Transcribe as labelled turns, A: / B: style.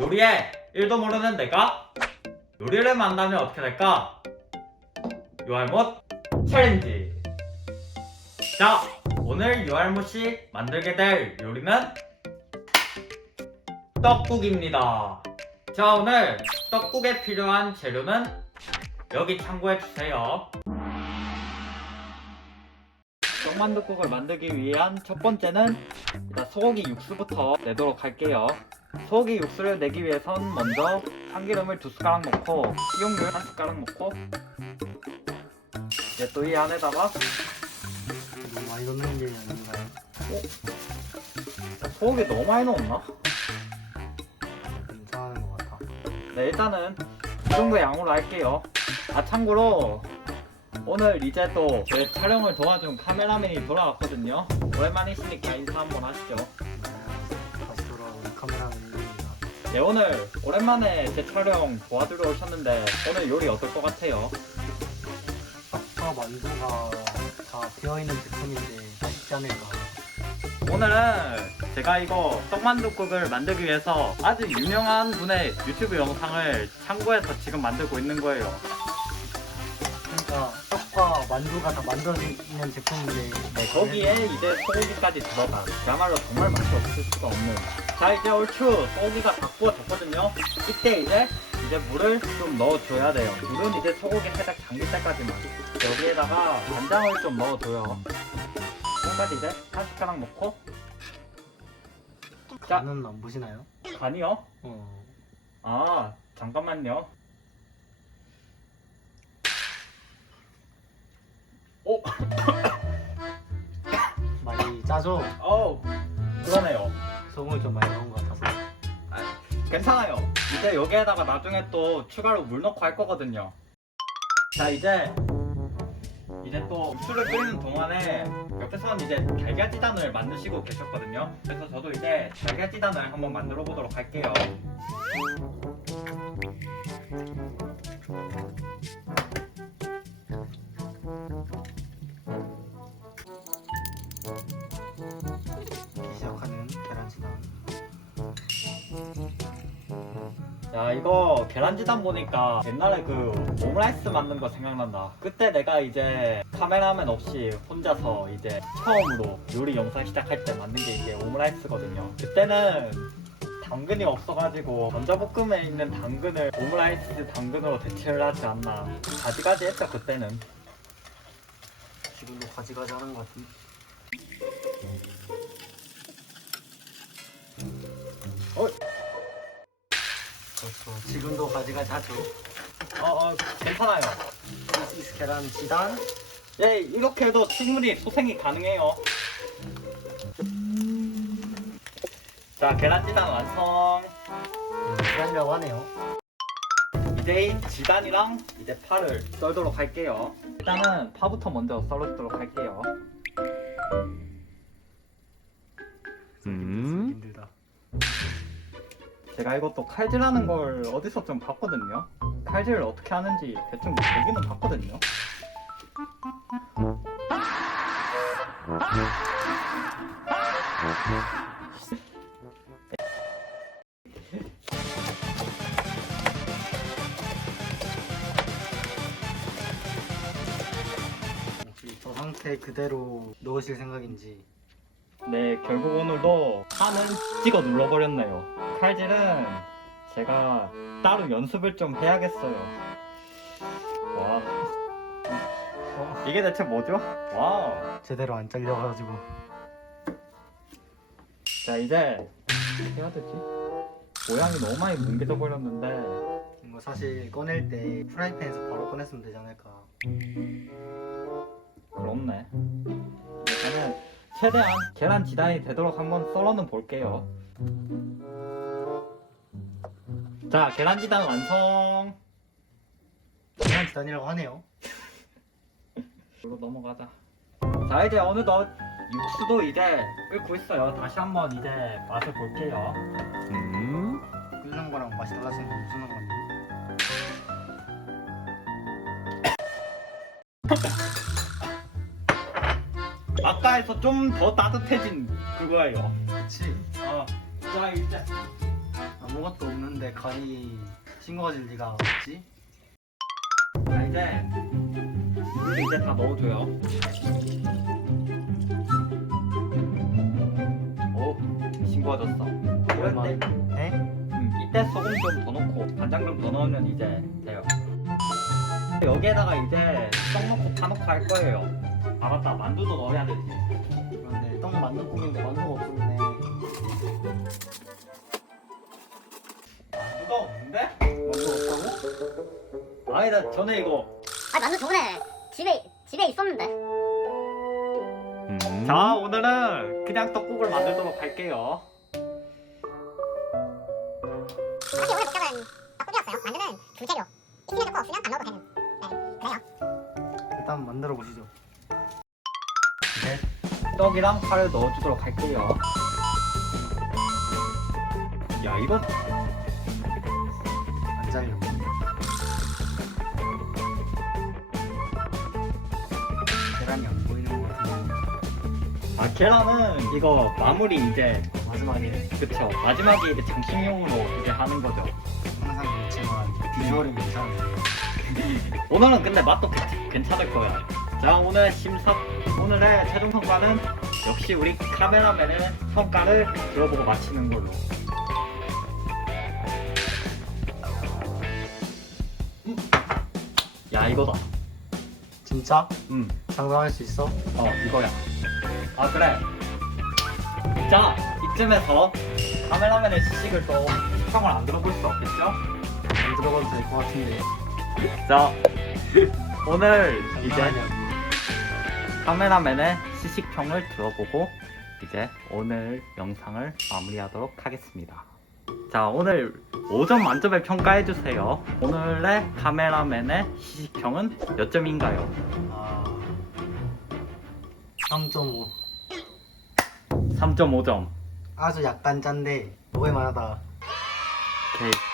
A: 요리에 1도 모르는 내가? 요리를 만나면 어떻게 될까? 요알못 챌린지. 자 오늘 요알못이 만들게 될 요리는 떡국입니다. 자 오늘 떡국에 필요한 재료는 여기 참고해 주세요. 떡만둣국을 만들기 위한 첫 번째는 일단 소고기 육수부터 내도록 할게요 소고기 육수를 내기 위해선 먼저 참기름을 두 숟가락 넣고 식용유 한 숟가락 넣고 이제 또 이 안에다가
B: 너무 많이 넣는 게 아닌가요?
A: 소고기 너무 많이 넣었나?
B: 괜찮은 것 같아.
A: 네 일단은 이 정도 양으로 할게요 아 참고로 오늘 이제 또 제 촬영을 도와준 카메라맨이 돌아왔거든요 오랜만이시니까 인사 한번 하시죠 네 오늘 오랜만에 제 촬영 도와주러 오셨는데 오늘 요리 어떨 것 같아요?
B: 떡과 만두가 다 비어있는 제품인데 맛있지 않을까.
A: 오늘은 제가 이거 떡만둣국을 만들기 위해서 아주 유명한 분의 유튜브 영상을 참고해서 지금 만들고 있는 거예요.
B: 그러니까 떡과 만두가 다 만들어지는 제품인데
A: 네, 거기에 이제 소고기까지 들어간 그야말로 정말 맛이 없을 수가 없는. 자 이제 얼추 소고기가 다 구워졌거든요. 이때 이제 이제 물을 좀 넣어줘야 돼요. 물은 이제 소고기 살짝 잠길 때까지만. 여기에다가 간장을 좀 넣어줘요. 소까지 이제 한 숟가락 넣고. 자
B: 간은 안 보시나요?
A: 간이요?
B: 어.
A: 아 잠깐만요. 오,
B: 많이 짜죠?
A: 어우, 그러네요.
B: 소금을 좀 많이 넣은 것 같아서.
A: 괜찮아요. 이제 여기에다가 나중에 또 추가로 물 넣고 할 거거든요. 자 이제 이제 또 술을 끓이는 동안에 옆에서는 이제 달걀지단을 만드시고 계셨거든요. 그래서 저도 이제 달걀지단을 한번 만들어 보도록 할게요. 야 이거 계란지단 보니까 옛날에 그 오므라이스 만든 거 생각난다 그때 내가 이제 카메라맨 없이 혼자서 이제 처음으로 요리 영상 시작할 때 만든 게 이게 오므라이스거든요 그때는 당근이 없어가지고 전자볶음에 있는 당근을 오므라이스 당근으로 대체를 하지 않나 가지가지 했죠 그때는
B: 지금도 가지가지 하는 것 같은데.
A: 어?
B: 그렇죠. 지금도 가지가지 하죠.
A: 어, 어 괜찮아요
B: 이 계란치단.
A: 예 이렇게 해도 충분히 소생이 가능해요 자 계란 지단 완성
B: 계란이라고 하네요.
A: 이제 이 지단이랑 이제 파를 썰도록 할게요. 일단은 파부터 먼저 썰어주도록 할게요.
B: 음.
A: 제가 이것도 칼질하는 걸 어디서 좀 봤거든요. 칼질을 어떻게 하는지 대충 보기는 봤거든요.
B: 혹시 저 상태 그대로 넣으실 생각인지
A: 네, 결국 오늘도 파는 찍어 눌러버렸네요. 칼질은 제가 따로 연습을 좀 해야겠어요. 와,
B: 어,
A: 이게 대체 뭐죠? 와.
B: 제대로 안 잘려가지고
A: 자 이제 어떻게 해야 되지? 모양이 너무 많이 뭉개져 버렸는데
B: 뭐 사실 꺼낼 때 프라이팬에서 바로 꺼냈으면 되지 않을까
A: 그렇네 저는 최대한 계란 지단이 되도록 한번 썰어는 볼게요. 자 계란 지단 완성.
B: 계란치단이라고 하네요.
A: 이거 넘어가자. 자 이제 어느덧 육수도 이제 끓고 있어요. 다시 한번 이제 맛을 볼게요.
B: 끓는 거랑 맛이 달라지는 건 무슨 상관이에요?
A: 아까에서 좀 더 따뜻해진 그거예요
B: 그치
A: 어, 자 이제
B: 안 아무것도 없는데 간이 싱거워질 리가 없지?
A: 자 이제 물 이제 다 넣어줘요. 오 싱거워졌어. 때
B: 네?
A: 음, 이때 소금 좀 더 넣고 간장 좀 더 넣으면 이제 돼요. 여기에다가 이제 떡 넣고 파 넣고 할 거예요. 아 맞다 만두도 넣어야 되지.
B: 그런데 떡 만두국인데 만두가 없었네.
A: 만두가 없는데?
B: 만두 없다고?
A: 아니 나 전에 이거
C: 아 만두 저번에 집에 집에 있었는데
A: 자 오늘은 그냥 떡국을 만들도록 할게요.
C: 사실 오늘 복잡은 떡국이었어요 만두는 불재료 있으면 좋고 없으면 안 넣어도 되는 네 그래요
B: 일단 만들어 보시죠.
A: 떡이랑 파를 넣어주도록 할게요. 야 이거
B: 안 잘려. 계란이 안 보이는 것 같은데
A: 아 계란은 이거 마무리 이제
B: 마지막에
A: 그쵸 마지막에 이제 장식용으로 이제 하는 거죠.
B: 항상 그렇지만 비주얼은 괜찮아요.
A: 오늘은 근데 맛도 괜- 괜찮을 거야. 자 오늘 심사 오늘의 최종 평가는 역시 우리 카메라맨의 평가를 들어보고 마치는 걸로. 야 이거다.
B: 진짜?
A: 음.
B: 장담할 수 있어?
A: 어 이거야 아 그래 자 이쯤에서 카메라맨의 시식을 또 시청을 안 들어볼 수 없겠죠?
B: 안 들어가도 될 것 같은데.
A: 자 오늘 이제. 카메라맨의 시식평을 들어보고 이제 오늘 영상을 마무리하도록 하겠습니다. 자 오늘 5점 만점에 평가해주세요. 오늘의 카메라맨의 시식평은 몇 점인가요?
B: 아 3.5
A: 3.5점
B: 아주 약간 짠데 먹을만하다.
A: 오케이